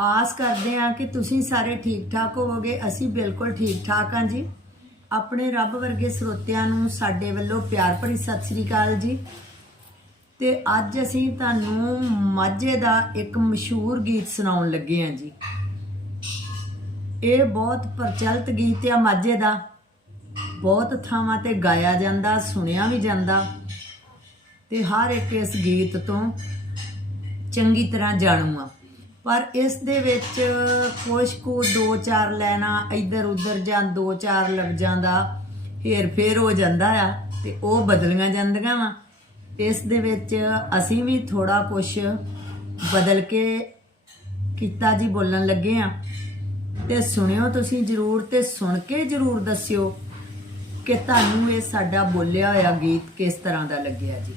ਆਸ ਕਰਦੇ ਹਾਂ ਕਿ ਤੁਸੀਂ ਸਾਰੇ ਠੀਕ ਠਾਕ ਹੋਵੋਗੇ। ਅਸੀਂ ਬਿਲਕੁਲ ਠੀਕ ਠਾਕ ਹਾਂ ਜੀ। ਆਪਣੇ ਰੱਬ ਵਰਗੇ ਸਰੋਤਿਆਂ ਨੂੰ ਸਾਡੇ ਵੱਲੋਂ ਪਿਆਰ ਭਰੀ ਸਤਿ ਸ੍ਰੀ ਅਕਾਲ ਜੀ। ਤੇ ਅੱਜ ਅਸੀਂ ਤੁਹਾਨੂੰ ਮਾਝੇ ਦਾ ਇੱਕ ਮਸ਼ਹੂਰ ਗੀਤ ਸੁਣਾਉਣ ਲੱਗੇ ਹਾਂ ਜੀ। ਇਹ ਬਹੁਤ ਪ੍ਰਚਲਿਤ ਗੀਤ ਆ ਮਾਝੇ ਦਾ। ਬਹੁਤ ਥਾਵਾਂ ਤੇ ਗਾਇਆ ਜਾਂਦਾ, ਸੁਣਿਆ ਵੀ ਜਾਂਦਾ। ਤੇ ਹਰ ਇੱਕ ਇਸ ਗੀਤ ਤੋਂ ਚੰਗੀ ਤਰ੍ਹਾਂ ਜਾਣੂ ਆ। ਪਰ ਇਸ ਦੇ ਵਿੱਚ ਕੁਝ ਕੁ ਦੋ ਚਾਰ ਲੈਣਾ, ਇੱਧਰ ਉੱਧਰ ਜਾਂ ਦੋ ਚਾਰ ਲਫ਼ਜ਼ਾਂ ਦਾ ਹੇਰ ਫੇਰ ਹੋ ਜਾਂਦਾ ਆ ਤੇ ਉਹ ਬਦਲੀਆਂ ਜਾਂਦੀਆਂ ਵਾ। ਇਸ ਦੇ ਵਿੱਚ ਅਸੀਂ ਵੀ ਥੋੜਾ ਕੁਝ ਬਦਲ ਕੇ ਕੀਤਾ ਜੀ ਬੋਲਣ ਲੱਗੇ ਆ। ਤੇ ਸੁਣਿਓ ਤੁਸੀਂ ਜਰੂਰ ਤੇ ਸੁਣ ਕੇ ਜਰੂਰ ਦੱਸਿਓ ਕਿ ਤੁਹਾਨੂੰ ਇਹ ਸਾਡਾ ਬੋਲਿਆ ਹੋਇਆ ਗੀਤ ਕਿਸ ਤਰ੍ਹਾਂ ਦਾ ਲੱਗਿਆ ਜੀ।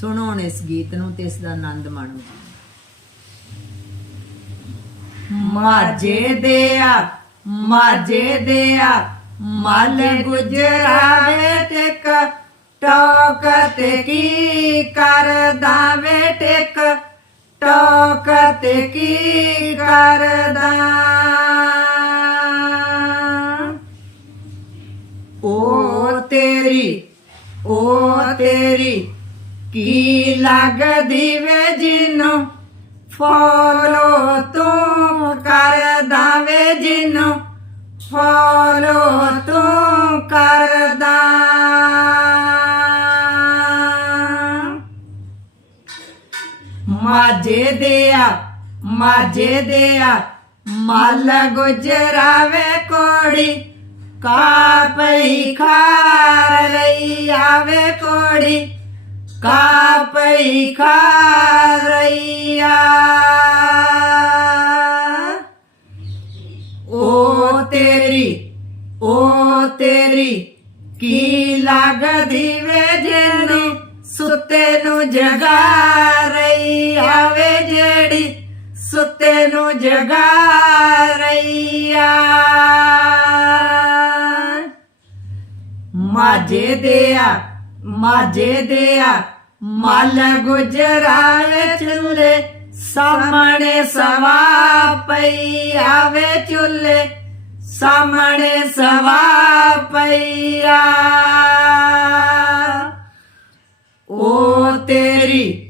ਸੁਣੋ ਹੁਣ ਇਸ ਗੀਤ ਨੂੰ ਤੇ ਇਸ ਦਾ ਆਨੰਦ ਮਾਣੋ ਜੀ। ਮਾਜੇ ਦਿਆ ਮਾਜੇ ਦਿਆ ਦੇ ਆ, ਮਲ ਗੁਜਰਾਵੇ ਟਿਕ, ਟੋਕ ਤੇ ਕੀ ਕਰਦਾ ਵੇ ਟਿਕ, ਟੋਕ ਤੇ ਕੀ ਕਰਦਾ? ਓ ਤੇਰੀ ਓ ਤੇਰੀ, ਕੀ ਲੱਗਦੀ ਵੇ ਜਿਨੂੰ ਫੋਲੋ ਤੂੰ? ਕਰਦਾ ਵੇ ਜਿਨੂੰ ਫੋਲੋ ਤੂੰ ਕਰਦਾ ਮਾਝੇ ਦਿਆ ਮਾਜੇ ਦਿਆ ਦੇ ਆ, ਮਲ ਗੁਜਰਾਵੇ ਕੋੜੀ, ਕਾਪਈ ਖਾਰ ਲਈ ਆਵੇ ਕੋੜੀ, ਕਾਪਈ ਖਾਰਈਆ ਓ ਤੇਰੀ ਓ ਤੇਰੀ, ਕੀ ਲੱਗਦੀ ਵੇ ਜਿਹਨੂੰ ਸੁੱਤੇ ਨੂੰ ਜਗਾ ਰਹੀ ਆਵੇ ਜਿਹੜੀ ਸੁੱਤੇ ਨੂੰ ਜਗਾ ਰਹੀ ਆ। ਮਾਜੇ ਦੇ ਆ, ਮਾਝੇ ਦੇ ਆ, ਮਲ ਗੁਜਰਾਵੇ ਚੁੱਲੇ ਸਾਹਮਣੇ ਸਵਾ ਪਈ ਆਵੇ ਚੁੱਲੇ ਸਾਹਮਣੇ ਸਵਾ ਪਈਆ ਓ ਤੇਰੀ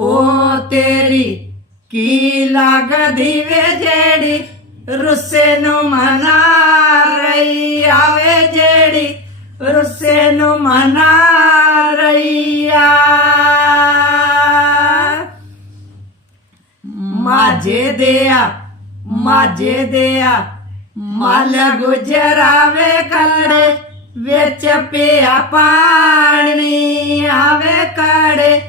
ਓ ਤੇਰੀ, ਕੀ ਲੱਗਦੀ ਵੇ ਜਿਹੜੀ ਰੁੱਸੇ ਨੂੰ ਮਨਾ ਰਹੀ ਆਵੇ ਜਿਹੜੀ ਰੁੱਸੇ ਨੂੰ ਮਨਾ ਮਾਝੇ ਦੇ ਆ, ਮਾਝੇ ਦੇ ਆ। ਮਲ ਗੁਜਰਾਵੇ ਕੜੇ ਵਿੱਚ ਪਿਆ ਪਾਣੀ, ਆਵੇ ਕੜੇ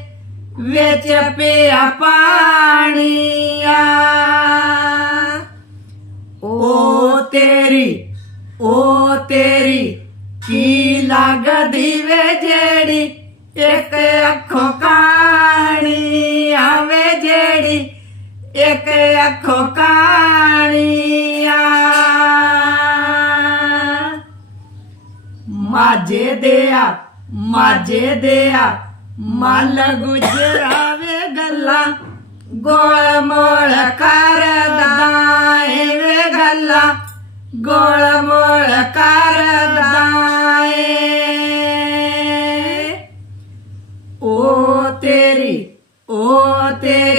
ਵਿੱਚ ਪਿਆ ਪਾਣੀ ਆ। ਓ ਤੇਰੀ ਓ ਤੇਰੀ, ਕੀ ਲੱਗਦੀ ਵੇ ਜਿਹੜੀ ਇੱਕ ਅੱਖੋਂ ਇੱਕ ਅੱਖੋਂ ਕਾਣੀ ਮਾਜੇ ਮਾਝੇ ਮਾਜੇ ਆ, ਮਾਝੇ ਦੇ ਆ, ਮਲ ਗੁਜਰਾਵੇ ਗੱਲਾਂ। ਗੋਲ ਮੋਲ ਕਰਦਾ ਏ ਵੇ ਗੱਲਾਂ। ਗੋਲ ਮੋਲ ਕਰਦਾ ਏ। ਓ ਤੇਰੀ ਓ ਤੇਰੀ।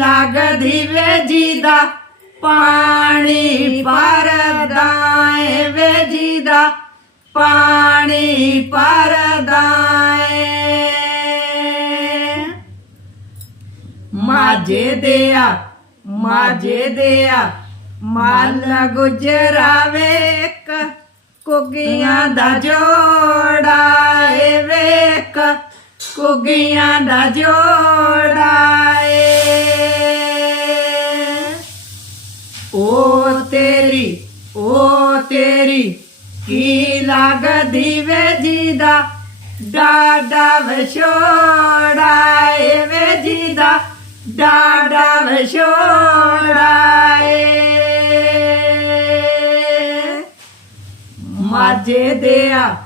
ਲੱਗਦੀ ਵੇ ਜੀਦਾ ਪਾਣੀ ਪਰਦਾ ਏ ਵੇ ਜੀਦਾ ਪਾਣੀ ਪਰਦਾ ਏ। ਮਾਜੇ ਦੇ ਮਾਜੇ ਮਾਝੇ ਦੇ ਆ, ਮਲ ਗੁਜਰਾਵੇ ਇੱਕ ਕੁਗੀਆਂ ਦਾ ਜੋੜਾ ਏ ਵੇਖ ਕੁੱਗੀਆਂ ਦਾ ਜੋੜਾ ਏ ਓ ਤੇਰੀ ਓ ਤੇਰੀ, ਕੀ ਲੱਗਦੀ ਵੇ ਜੀਦਾ ਡਾਡਾ ਵਿਛੋੜਾ ਏ ਵੇ ਜੀਦਾ ਡਾਡਾ ਵਿਛੋੜਾ ਏ ਮਾਝੇ ਦੇ ਆ,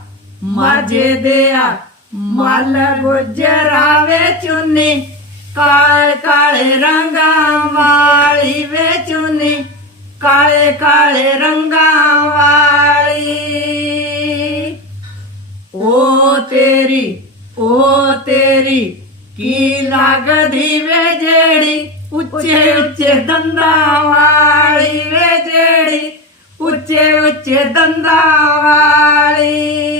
ਮਾਝੇ ਦੇ ਆ ਮਲ ਗੁਜਰਾਵੇ ਚੁੰਨੀ, ਕਾਲੇ ਕਾਲੇ ਰੰਗਾਂ ਵਾਲੀ ਵੇ ਚੁੰਨੀ, ਕਾਲੇ ਕਾਲੇ ਰੰਗਾਂ ਵਾਲੀ। ਓ ਤੇਰੀ ਓ ਤੇਰੀ, ਕੀ ਲੱਗਦੀ ਵੇ ਜਿਹੜੀ ਉੱਚੇ ਉੱਚੇ ਦੰਦਾਂ ਵਾਲੀ ਵੇ ਜਿਹੜੀ ਉੱਚੇ ਉੱਚੇ ਦੰਦਾਂ ਵਾਲੀ।